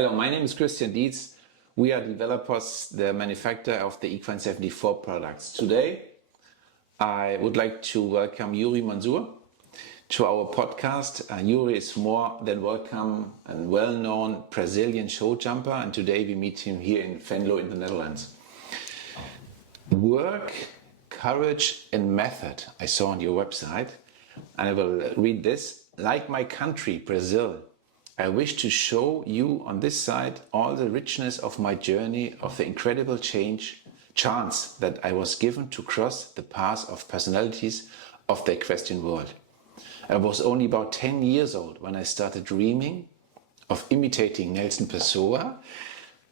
Hello, my name is Christian Dietz. We are developers, the manufacturer of the Equine 74 products. Today, I would like to welcome Yuri Mansur to our podcast. Yuri is more than welcome and well-known Brazilian show jumper, and today we meet him here in Venlo in the Netherlands. Work, courage and method, I saw on your website, and I will read this. Like my country, Brazil, I wish to show you on this side all the richness of my journey, of the incredible chance that I was given to cross the path of personalities of the equestrian world. I was only about 10 years old when I started dreaming of imitating Nelson Pessoa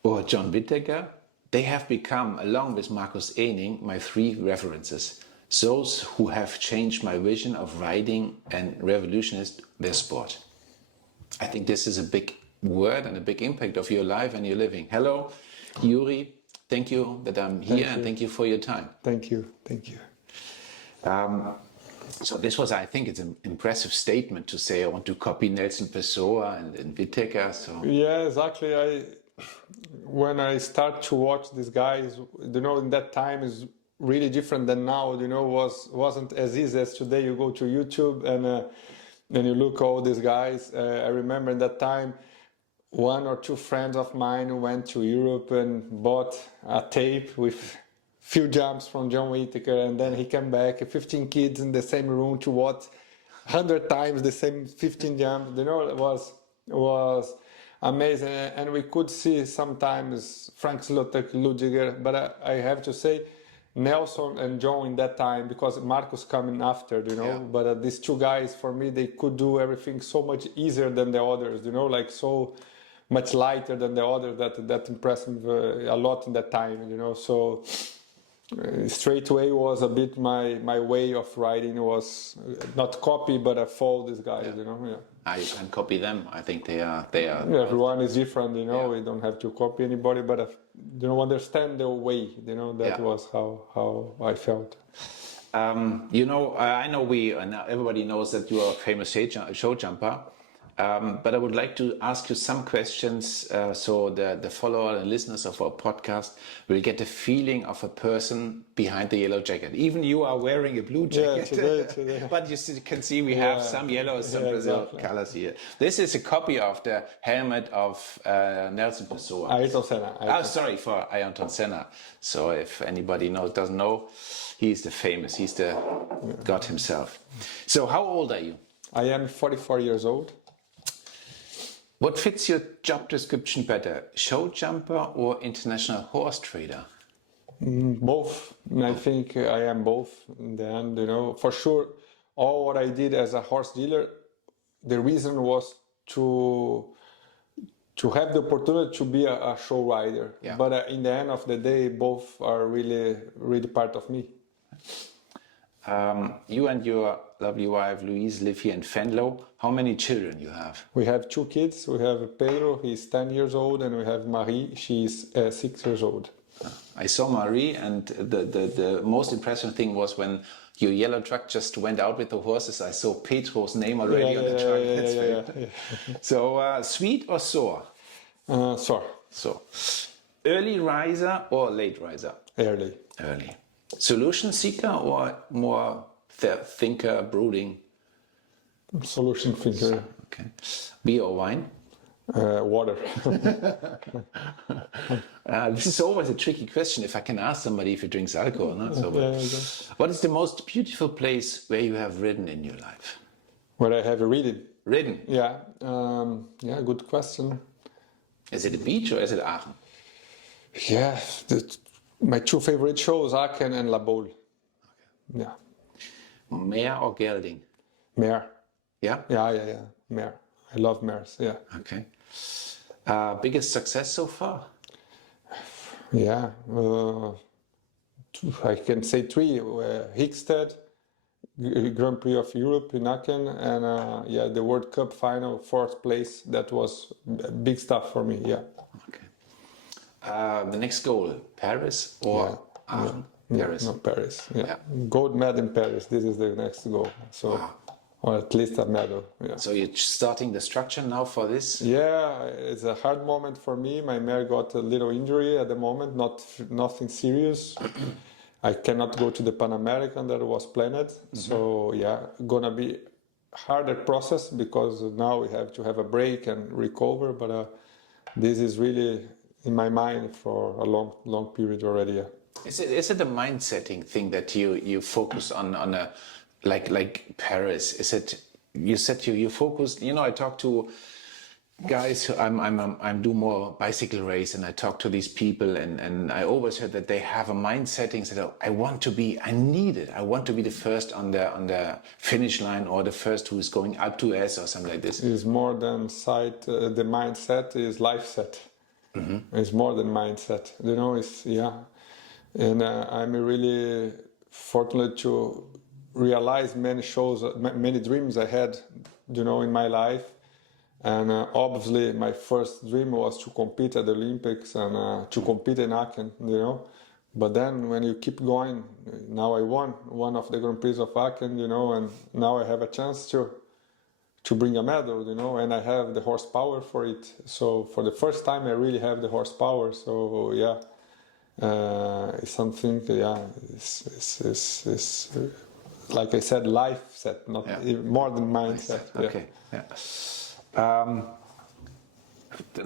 or John Whittaker. They have become, along with Marcus Ehning, my three references, those who have changed my vision of riding and revolutionized their sport. I think this is a big word and a big impact of your life and your living. Hello, Yuri. Thank you that I'm here and thank you for your time. Thank you. Thank you. So this was, I think, it's an impressive statement to say I want to copy Nelson Pessoa and Whittaker. So yeah, exactly. When I start to watch these guys, in that time is really different than now. Wasn't as easy as today. You go to YouTube and then you look all these guys. I remember in that time, one or two friends of mine went to Europe and bought a tape with few jumps from John Whittaker, and then he came back, 15 kids in the same room to watch 100 times the same 15 jumps. It was amazing, and we could see sometimes Frank Ludiger, but I have to say Nelson and John in that time, because Marcus coming after, but these two guys, for me, they could do everything so much easier than the others, so much lighter than the others, that impressed me a lot in that time, so straight away was a bit my way of riding. Was not copy, but I follow these guys, You can copy them. I think they are. Yeah, everyone is different, We don't have to copy anybody, but understand their way, That was how I felt. I know everybody knows that you are a famous show jumper, but I would like to ask you some questions so the follower and listeners of our podcast will get a feeling of a person behind the yellow jacket. Even you are wearing a blue jacket, today. But you can see we have some yellows, some Brazil colors here. This is a copy of the helmet of Nelson Pessoa. Ayrton Senna. Sorry, for Ayrton Senna. So if anybody doesn't know, he's the God himself. So how old are you? I am 44 years old. What fits your job description better, show jumper or international horse trader? Both. I think I am both in the end, For sure, all what I did as a horse dealer, the reason was to have the opportunity to be a show rider. Yeah. But in the end of the day, both are really, really part of me. You and your lovely wife Louise live here in Venlo. How many children you have? We have two kids. We have Pedro, he's 10 years old, and we have Marie, she's 6 years old. I saw Marie, and the most impressive thing was when your yellow truck just went out with the horses. I saw Pedro's name already on the truck. Yeah. So sweet or sour? Sour. So early riser or late riser? Early. Solution seeker or more thinker, brooding? Solution thinker. Okay. Beer or wine? Water. This is always a tricky question if I can ask somebody if he drinks alcohol. What is the most beautiful place where you have ridden in your life? Where I have ridden? Ridden? Yeah. Good question. Is it a beach or is it Aachen? Yeah. My two favorite shows, Aachen and La Baule. Okay. Yeah. Mare or gelding? Mare. Yeah? Yeah. Mare. I love mares, yeah. Okay. Biggest success so far? Yeah. I can say three. Hickstead, Grand Prix of Europe in Aachen, and the World Cup final, 4th place. That was big stuff for me, yeah. Okay. The next goal, Paris or Aachen? Paris. No, Paris. Yeah. Gold medal in Paris. This is the next goal. So. Wow. or at least a medal. Yeah. So you're starting the structure now for this? Yeah, it's a hard moment for me. My mare got a little injury at the moment, nothing serious. I cannot go to the Pan American that was planned. So yeah, gonna be harder process because now we have to have a break and recover. But this is really in my mind for a long period already. Yeah. Is it a mind setting thing that you focus on a like Paris? Is it you said you focused? You know, I talk to guys who I'm do more bicycle race, and I talk to these people, and I always heard that they have a mind setting that I want to be the first on the finish line, or the first who is going up to S or something like this. It's more than sight. The mindset is life set. It's more than mindset. You know, it's yeah. And I'm really fortunate to realize many dreams I had, you know, in my life. And obviously, my first dream was to compete at the Olympics and to compete in Aachen, you know. But then when you keep going, now I won one of the Grand Prix of Aachen, you know, and now I have a chance to bring a medal, you know, and I have the horsepower for it. So for the first time, I really have the horsepower. So yeah. It's something, yeah, it's like I said, life set, not more than mindset. Yeah. Okay, yeah.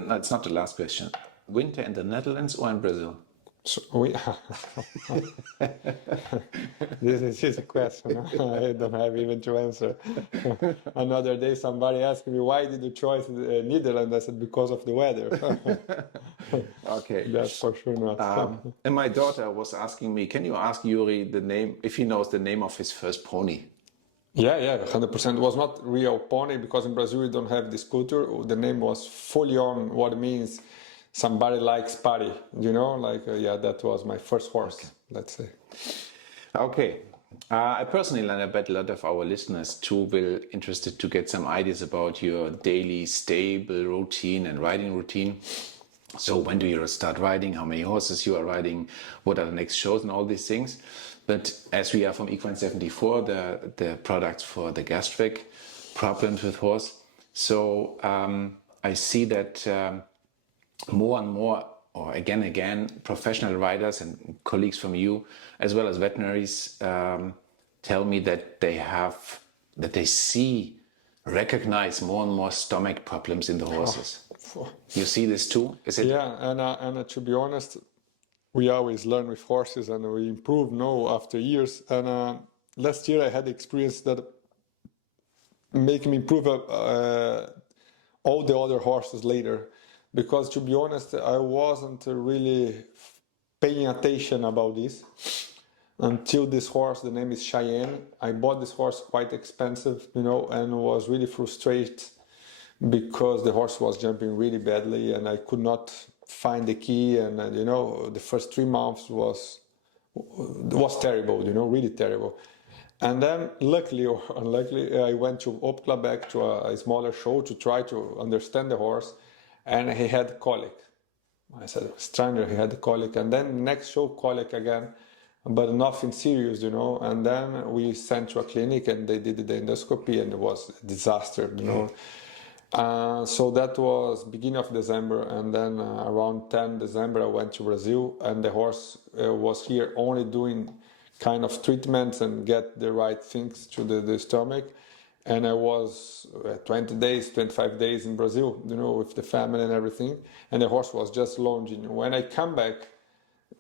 That's not the last question. Winter in the Netherlands or in Brazil? So this is a question I don't have even to answer. Another day somebody asked me, why did you choose Netherlands? I said, because of the weather. Okay. That's for sure not. And my daughter was asking me, can you ask Yuri the name, if he knows the name of his first pony? Yeah, 100%. It was not real pony because in Brazil we don't have this culture. The name was Folion, what means somebody likes party, you know, like, yeah, that was my first horse, let's say. Okay. I personally, and I bet a lot of our listeners too will interested to get some ideas about your daily stable routine and riding routine. So when do you start riding? How many horses you are riding? What are the next shows and all these things? But as we are from Equine 74, the products for the gastric problems with horse. So I see that more and more, or again, professional riders and colleagues from you, as well as veterinaries, tell me that they recognize more and more stomach problems in the horses. You see this too? Is it? Yeah, and to be honest, we always learn with horses and we improve after years. And last year I had the experience that make me improve all the other horses later. Because to be honest, I wasn't really paying attention about this until this horse, the name is Cheyenne. I bought this horse quite expensive, you know, and was really frustrated because the horse was jumping really badly and I could not find the key. And you know, the first 3 months was terrible, you know, really terrible. And then luckily or unluckily, I went to Opklabeck to a smaller show to try to understand the horse. And he had colic. I said, stranger, he had colic. And then next show, colic again, but nothing serious, you know. And then we sent to a clinic and they did the endoscopy and it was a disaster, you know. So that was beginning of December. And then around 10 December, I went to Brazil and the horse was here only doing kind of treatments and get the right things to the stomach. And I was 20 days, 25 days in Brazil, you know, with the family and everything. And the horse was just lunging. When I come back,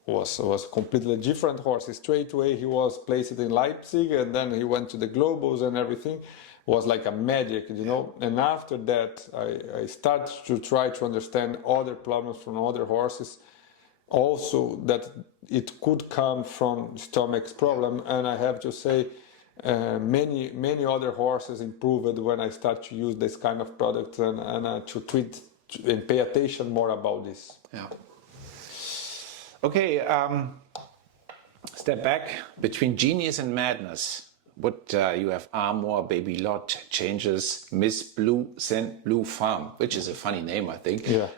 was a completely different horse. Straight away, he was placed in Leipzig, and then he went to the Globus and everything. It was like a magic, you know. And after that, I started to try to understand other problems from other horses. Also, that it could come from stomach problem. And I have to say, many other horses improved when I start to use this kind of product and to treat and pay attention more about this. Yeah. Okay. Step back between genius and madness. What you have Armor, Baby Lot, Changes, Miss Blue, Scent Blue Farm, which is a funny name, I think. Yeah.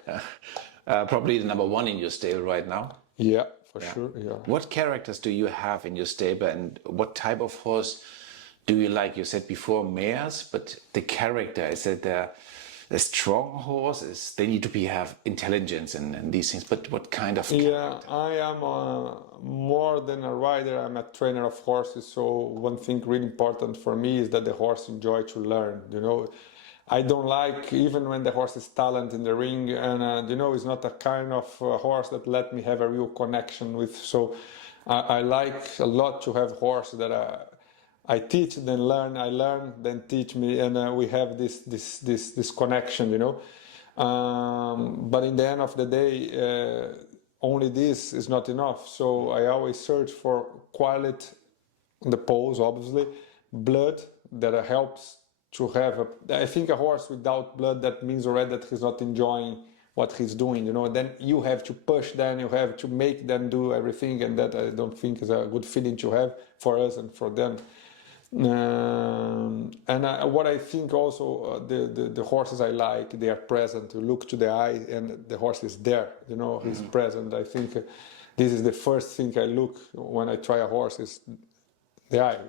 Probably the number 1 in your stable right now. Yeah. For sure, yeah. What characters do you have in your stable and what type of horse do you like, you said before, mares, but the character, is it a strong horse? They need to have intelligence and these things, but what kind of character? Yeah, I am more than a rider. I'm a trainer of horses. So one thing really important for me is that the horse enjoy to learn. I don't like even when the horse is talent in the ring, and it's not a kind of horse that let me have a real connection with. So I like a lot to have horse that I teach, then learn. I learn, then teach me, and we have this connection. But in the end of the day, only this is not enough. So I always search for quality on the pose, obviously, blood that helps to have. I think a horse without blood, that means already that he's not enjoying what he's doing. Then you have to push them, you have to make them do everything, and that I don't think is a good feeling to have for us and for them. What I think also, the horses I like, they are present. You look to the eye and the horse is there, he's present. I think this is the first thing I look when I try a horse, is the eye,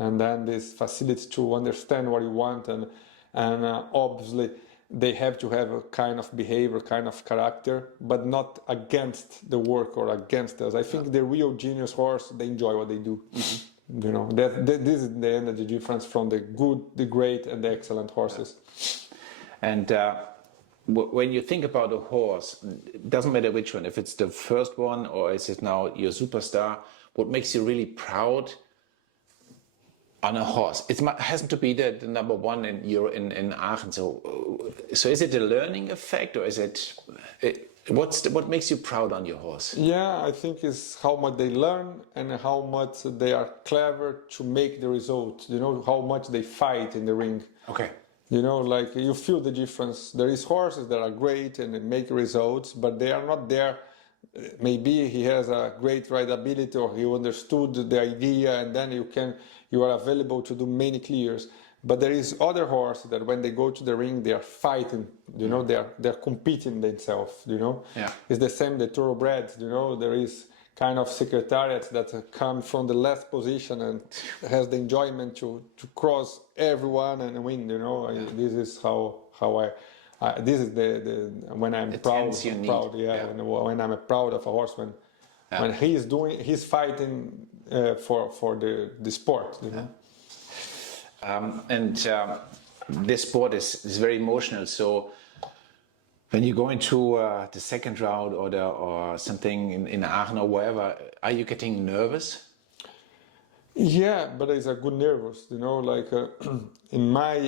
and then this facility to understand what you want, and obviously they have to have a kind of behavior, kind of character, but not against the work or against us. I think the real genius horse, they enjoy what they do. This is the end of the difference from the good, the great, and the excellent horses. And when you think about a horse, it doesn't matter which one, if it's the first one or is it now your superstar, what makes you really proud on a horse? It hasn't to be the number one in Aachen. So is it a learning effect, or is it? What makes you proud on your horse? Yeah, I think it's how much they learn and how much they are clever to make the result. How much they fight in the ring. Okay. Like you feel the difference. There is horses that are great and they make results, but they are not there. Maybe he has a great rideability, or he understood the idea, and then you are available to do many clears. But there is other horses that when they go to the ring, they are fighting. They're competing themselves. Yeah. It's the same the thoroughbreds. There is kind of secretariats that come from the last position and has the enjoyment to cross everyone and win. This is how I. This is the when I'm proud. When I'm proud of a horse, when he's fighting for the sport. This sport is very emotional. So when you go into the second round or something in Aachen or wherever, are you getting nervous? Yeah, but it's a good nervous, like in my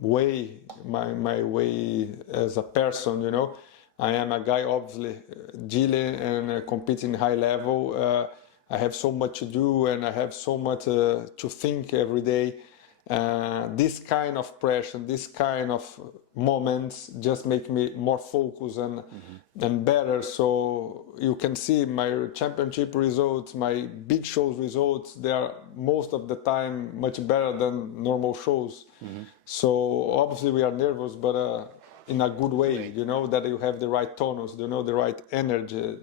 way, my way as a person, I am a guy obviously dealing and competing high level. I have so much to do and I have so much to think every day. This kind of pressure, this kind of moments just make me more focused and better. So you can see my championship results, my big shows results, they are most of the time much better than normal shows. So obviously we are nervous, but in a good way, that you have the right tonus, the right energy.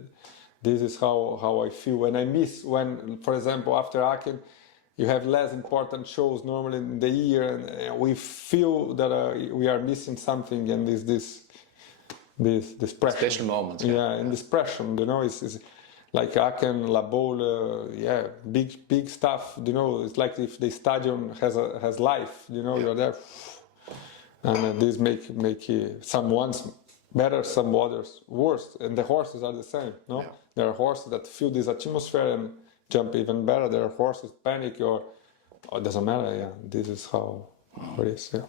This is how I feel. When I miss, for example, after Aachen, you have less important shows normally in the year, and we feel that we are missing something, and this pressure. Special moments. Yeah, and this pressure, it's like Aachen, La Baule, big stuff. It's like if the stadium has life. You're there, and this make some ones better, some others worse, and the horses are the same. No, there are horses that feel this atmosphere and jump even better. There are horses panic or it doesn't matter. Yeah, this is how it is. Yeah.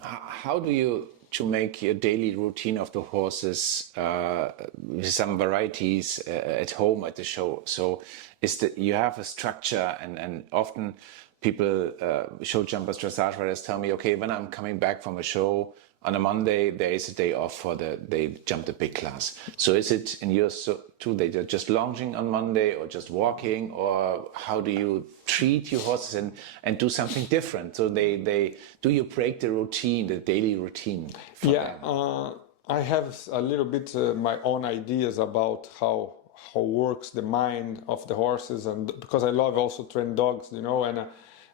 How do you to make your daily routine of the horses with some varieties at home at the show? So you have a structure, and often people, show jumpers, dressage riders tell me, okay, when I'm coming back from a show on a Monday, there is a day off they jump the big class. So is it in yours too, they're just lounging on Monday or just walking, or how do you treat your horses and do something different? So do you break the routine, the daily routine? I have a little bit my own ideas about how how works the mind of the horses, and because I love also train dogs, you know, and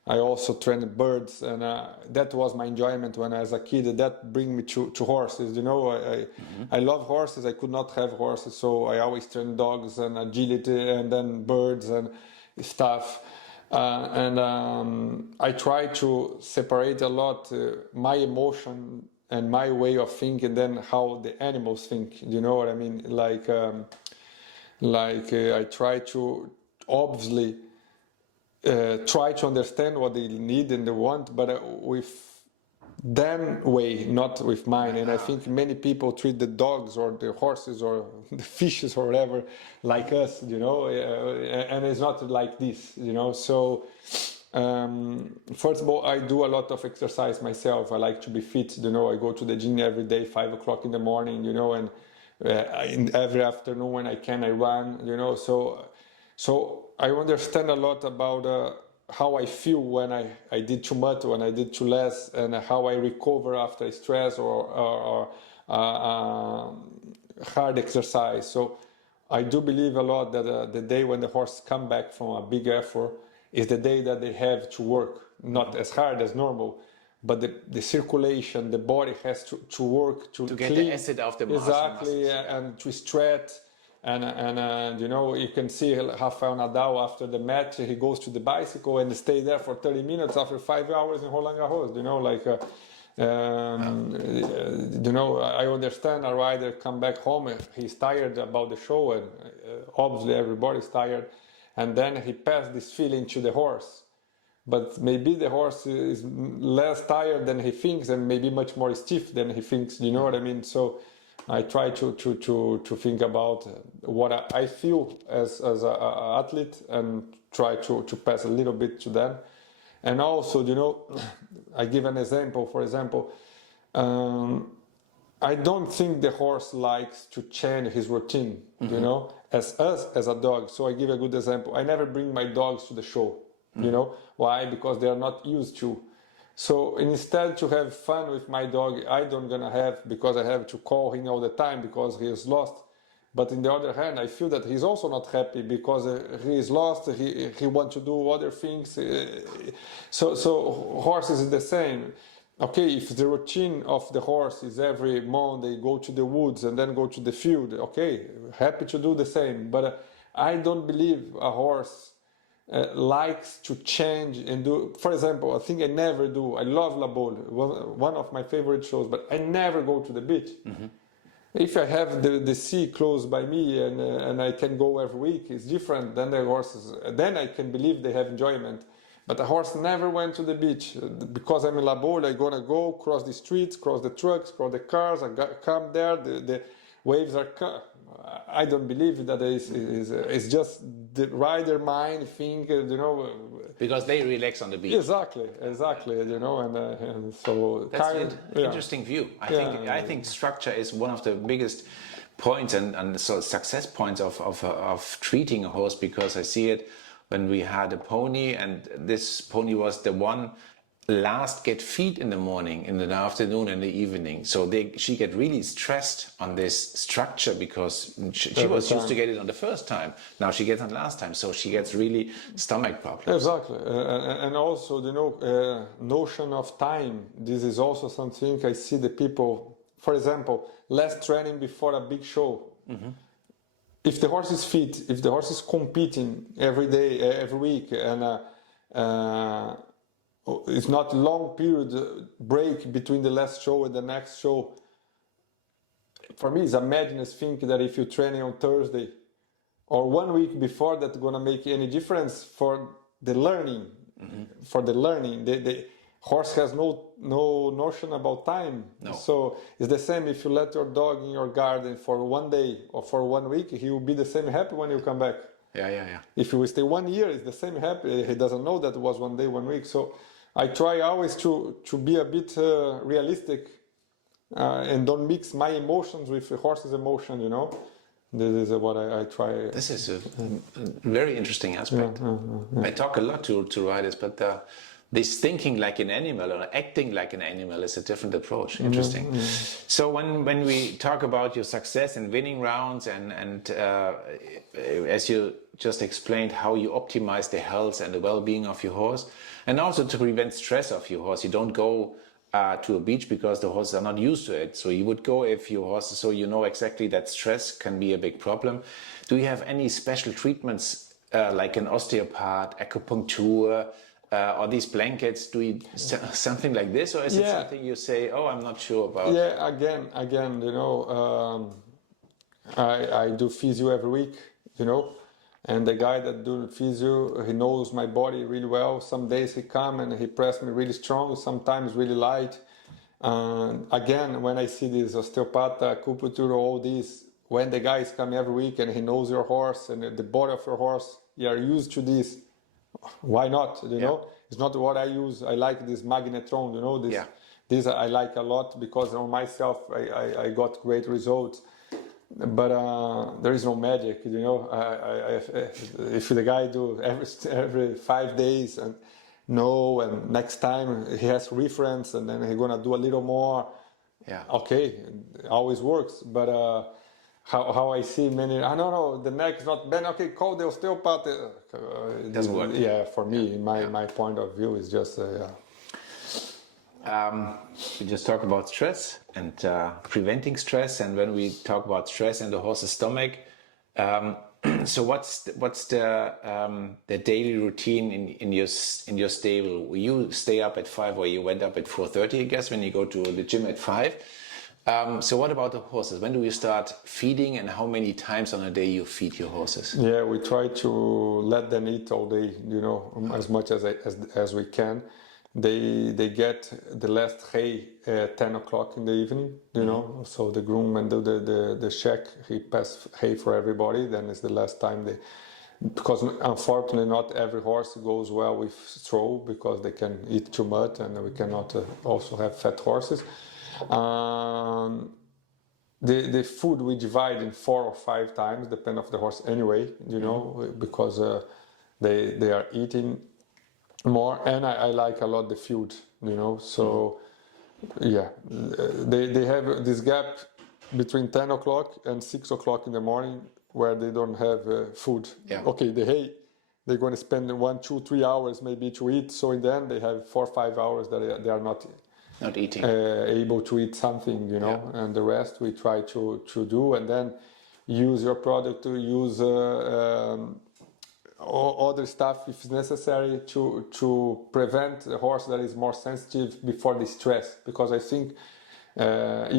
I also trained birds, and that was my enjoyment when I was a kid. That bring me to horses, you know. I love horses. I could not have horses, so I always trained dogs and agility, and then birds and stuff. I try to separate a lot my emotion and my way of thinking than how the animals think. You know what I mean? I try to obviously try to understand what they need and they want, but with them way, not with mine. And I think many people treat the dogs or the horses or the fishes or whatever like us, you know, and it's not like this, you know. So first of all, I do a lot of exercise myself. I like to be fit, you know. I go to the gym every day, 5 o'clock in the morning, you know, and every afternoon when I can, I run, you know. So I understand a lot about how I feel when I did too much, when I did too less, and how I recover after stress or hard exercise. So I do believe a lot that the day when the horse come back from a big effort is the day that they have to work, not as hard as normal, but the circulation, the body has to work to get clean, the acid off the muscles. exactly, and to stretch. And you know, you can see Rafael Nadal after the match, he goes to the bicycle and stay there for 30 minutes after 5 hours in Roland Garros, you know, like you know, I understand a rider come back home, he's tired about the show, and obviously everybody's tired, and then he passed this feeling to the horse, but maybe the horse is less tired than he thinks, and maybe much more stiff than he thinks, you know what I mean? So I try to think about what I feel as an athlete, and try to pass a little bit to them. And also, you know, I give an example. For example, I don't think the horse likes to change his routine, you know, as us as a dog. So I give a good example. I never bring my dogs to the show, you know. Why? Because they are not used to. So instead to have fun with my dog, I don't gonna have, because I have to call him all the time because he is lost. But on the other hand, I feel that he's also not happy because he is lost. He wants to do other things. So horses is the same. Okay, if the routine of the horse is every Monday go to the woods and then go to the field, okay, happy to do the same. But I don't believe a horse likes to change and do. For example, a thing I never do, I love La Boule, one of my favorite shows, but I never go to the beach. If I have the sea close by me and I can go every week, it's different than the horses. Then I can believe they have enjoyment. But a horse never went to the beach. Because I'm in La Boule, I'm gonna go cross the streets, cross the trucks, cross the cars, I come there, the waves are I don't believe that it's just the rider mind thing, you know. Because they relax on the beach. Exactly, you know, and so that's an interesting view. I think structure is one of the biggest points and so success points of treating a horse, because I see it when we had a pony, and this pony was the one last get feed in the morning, in the afternoon, and the evening. So she get really stressed on this structure because she was used to get it on the first time. Now she gets on last time, so she gets really stomach problems. Exactly, and also, you know, notion of time. This is also something I see the people. For example, less training before a big show. If the horse is fit, if the horse is competing every day, every week, and it's not long period break between the last show and the next show. For me, it's a madness think that if you're training on Thursday or 1 week before, that's gonna make any difference for the learning. For the learning, the horse has no notion about time. No. So it's the same if you let your dog in your garden for 1 day or for 1 week, he will be the same happy when you come back. Yeah. If you stay 1 year, it's the same happy. He doesn't know that it was 1 day, 1 week. So I try always to be a bit realistic and don't mix my emotions with the horse's emotion, you know. This is what I try. This is a very interesting aspect. I talk a lot to riders, but this thinking like an animal or acting like an animal is a different approach. Interesting. So when we talk about your success in winning rounds and as you just explained how you optimize the health and the well-being of your horse, and also to prevent stress of your horse, you don't go to a beach because the horses are not used to it. So you would go if your horses, so you know exactly that stress can be a big problem. Do you have any special treatments like an osteopath, acupuncture, or these blankets? Do you something like this, or is it something you say, oh, I'm not sure about? Yeah, again, you know, I do physio every week, you know, and the guy that do physio, he knows my body really well. Some days he come and he press me really strong, sometimes really light. Again, when I see this osteopath, acupuncture, all these, when the guy is coming every week and he knows your horse and the body of your horse, you are used to this. Why not? You know, it's not what I use. I like this magnetron. You know, this I like a lot because on myself I got great results. But there is no magic. You know, if the guy do every 5 days and next time he has reference and then he's gonna do a little more. Yeah. Okay, it always works, but. How I see many, I don't know, the neck is not bent, okay, call the osteopath. It doesn't work. Yeah, for me, my point of view is just, We just talked about stress and preventing stress, and when we talk about stress in the horse's stomach, so what's the daily routine in your stable? You stay up at 5, or you went up at 4:30, I guess, when you go to the gym at 5. So what about the horses? When do you start feeding, and how many times on a day you feed your horses? Yeah, we try to let them eat all day, you know, as much as we can. They get the last hay at 10 o'clock in the evening, you know, so the groom and the check, he pass hay for everybody, then it's the last time because unfortunately not every horse goes well with straw because they can eat too much, and we cannot also have fat horses. The food we divide in 4 or 5 times, depending on the horse anyway, you know, because they are eating more, and I like a lot the food, you know, so yeah, they have this gap between 10 o'clock and 6 o'clock in the morning where they don't have food. Yeah. Okay, they're going to spend 1, 2, 3 hours maybe to eat, so in the end they have 4 or 5 hours that they are not eating, able to eat something, you know, and the rest we try to do, and then use your product to use other stuff if necessary to prevent the horse that is more sensitive before the stress, because I think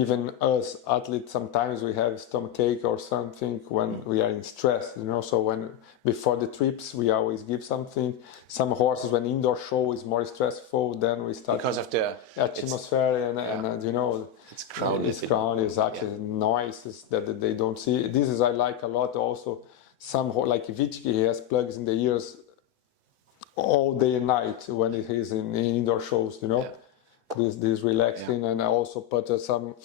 even us athletes sometimes we have stomachache or something when we are in stress, you know, so when before the trips we always give something. Some horses when indoor show is more stressful, then we start because of the atmosphere and you know it's crowded. Exactly. Noises that they don't see. This is I like a lot also. Some like Vitsky, he has plugs in the ears all day and night when he's in indoor shows, you know. This relaxing, and I also put some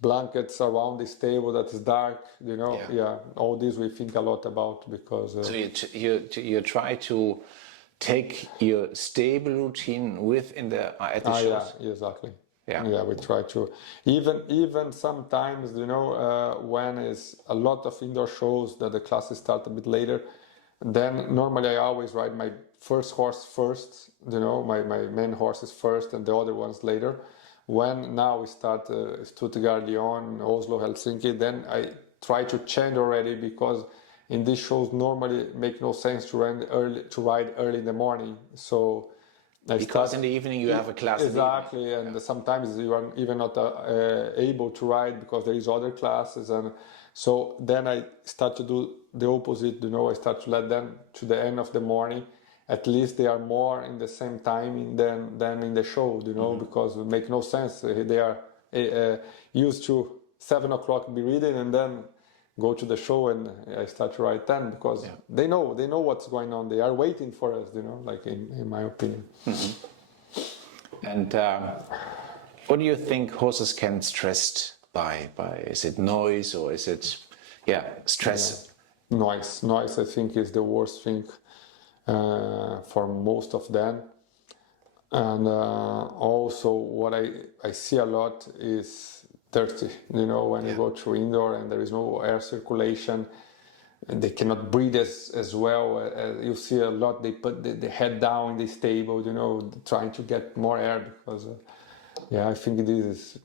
blankets around the stable that is dark, you know. All this we think a lot about because so you try to take your stable routine within at the shows. Yeah, exactly. Yeah, we try to even sometimes, you know, when is a lot of indoor shows that the classes start a bit later, then normally I always ride my first horse first, you know, my main horses first and the other ones later. When now we start Stuttgart, Lyon, Oslo, Helsinki, then I try to change already, because in these shows normally make no sense to ride early in the morning. So because in the evening you have a class. Exactly, and sometimes you are even not able to ride because there is other classes, and so then I start to do the opposite. You know, I start to let them to the end of the morning. At least they are more in the same timing than in the show. You know, because it makes no sense. They are used to 7 o'clock be reading and then go to the show, and I start to ride 10 because they know what's going on. They are waiting for us, you know, like in my opinion. And what do you think horses can stressed by? Is it noise, or is it stress? Noise I think is the worst thing for most of them. And also what I see a lot is dirty, you know, when you go to indoor and there is no air circulation, and they cannot breathe as well. You see a lot, they put the head down in the stable, you know, trying to get more air because, I think this is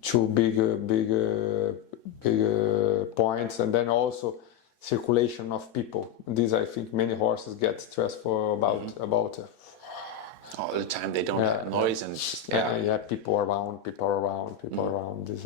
two big points. And then also circulation of people. This, I think many horses get stressed for about all the time they don't have noise and just, people around. This,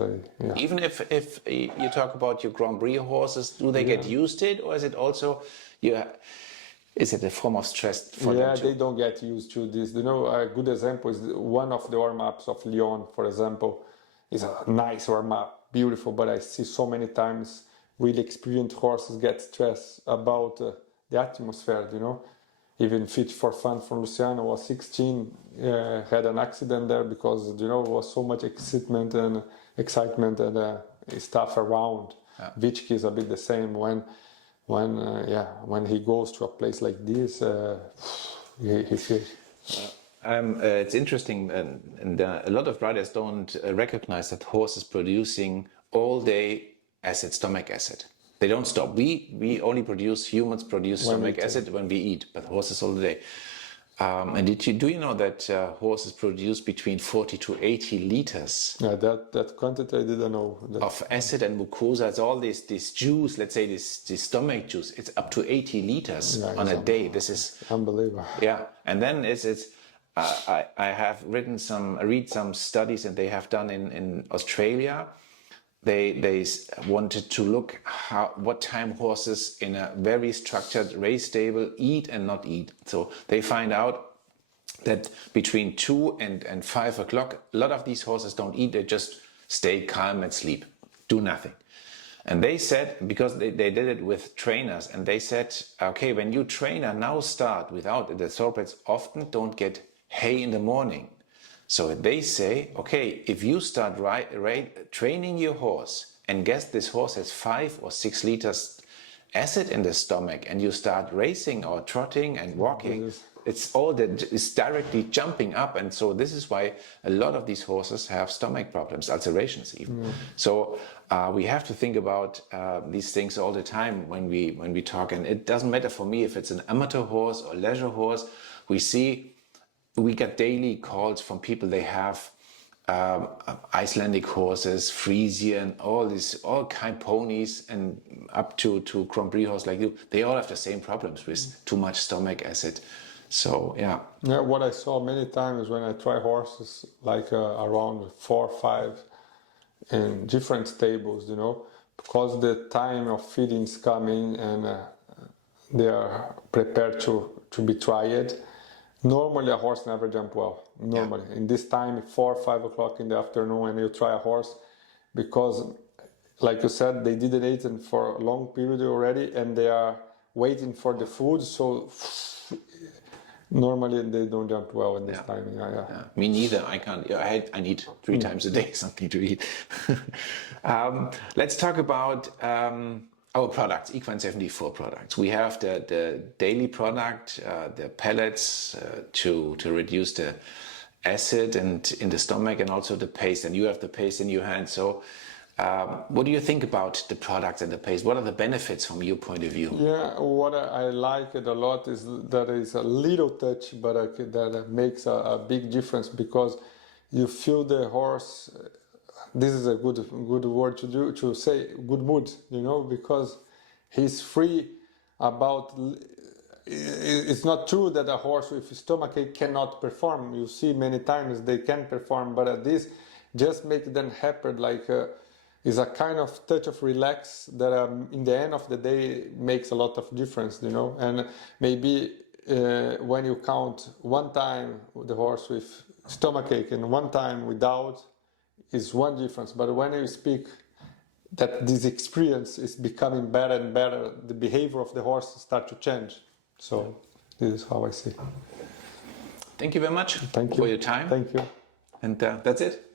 Even if you talk about your Grand Prix horses, do they get used to it, or is it also is it a form of stress for them too? They don't get used to this. You know, a good example is one of the warm-ups of Lyon, for example, is a nice warm-up, beautiful, but I see so many times really experienced horses get stressed about the atmosphere, you know. Even Fit for Fun from Luciano was 16, had an accident there because, you know, was so much excitement and stuff around. Vichki is a bit the same. When he goes to a place like this, he feels. It's interesting, and a lot of riders don't recognize that horses producing all day acid, stomach acid. They don't stop. We only humans produce stomach acid when we eat, but horses all the day. And do you know that horses produce between 40 to 80 liters? Yeah, that quantity I didn't know. Of acid and mucosa. It's all this juice, let's say this stomach juice. It's up to 80 liters on a day. This is unbelievable. Yeah, and then I have read some studies that they have done in Australia. They wanted to look what time horses in a very structured race stable eat and not eat. So they find out that between 2 and 5 o'clock, a lot of these horses don't eat. They just stay calm and sleep, do nothing. And they said, because they did it with trainers, and they said, okay, when you trainer now start without, the thoroughbreds often don't get hay in the morning. So they say, okay, if you start training your horse and guess this horse has 5 or 6 liters acid in the stomach, and you start racing or trotting and walking, it's all that is directly jumping up. And so this is why a lot of these horses have stomach problems, ulcerations even. So we have to think about these things all the time when we talk. And it doesn't matter for me if it's an amateur horse or leisure horse. We get daily calls from people. They have Icelandic horses, Frisian, all kind ponies, and up to Grand Prix horse like you. They all have the same problems with too much stomach acid. So yeah. What I saw many times when I try horses, like around 4 or 5 in different stables, you know, because the time of feeding is coming and they are prepared to be tried. Normally a horse never jump well, normally. In this time, 4 or 5 o'clock in the afternoon, and you try a horse, because like you said, they didn't eat for a long period already, and they are waiting for the food, so normally they don't jump well in this time. Me neither. I can't. I need 3 times a day something to eat. Let's talk about our products, Equine 74 products. We have the daily product, the pellets to reduce the acid and in the stomach, and also the paste. And you have the paste in your hand. So what do you think about the products and the paste? What are the benefits from your point of view? Yeah, what I like it a lot is that it's a little touch, but that makes a big difference, because you feel the horse. This is a good word to say, good mood, you know, because he's free about. It's not true that a horse with stomachache cannot perform. You see many times they can perform, but at this just make them happy. Like is a kind of touch of relax that in the end of the day makes a lot of difference, you know. And maybe when you count one time the horse with stomachache and one time without, is one difference. But when you speak that this experience is becoming better and better, the behavior of the horse start to change. So this is how I see. Thank you very much for your time. Thank you. And that's it.